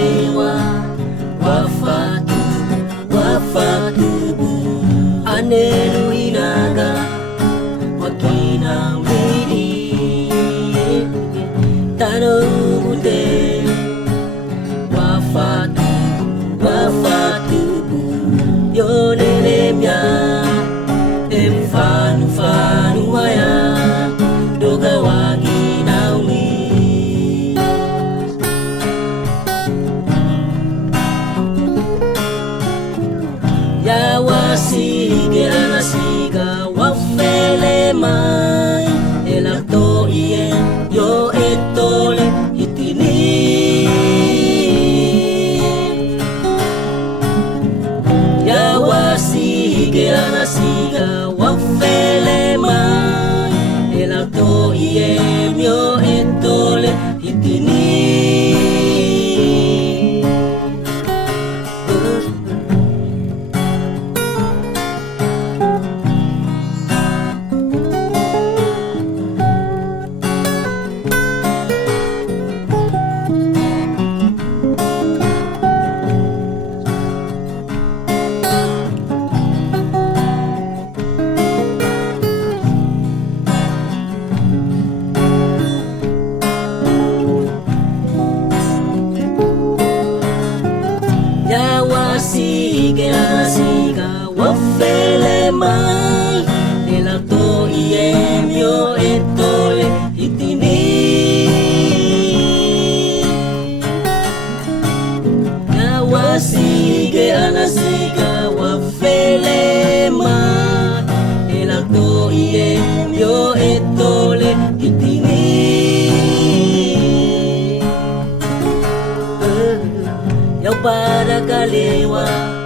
kalewa wafatubu anelu inaga wakina mili tano bute wafatubu yonelemya emfanu waya doga wakina umi ya wasige anasiga wafele mai elakto iye yo etole itini ya wasige anasiga wafele mai elakto iye yo etole itini Sige wafele mai elakto iemyo etole itini ya wasige anasiga wafele mai elakto iemyo etole itini ya para kalewa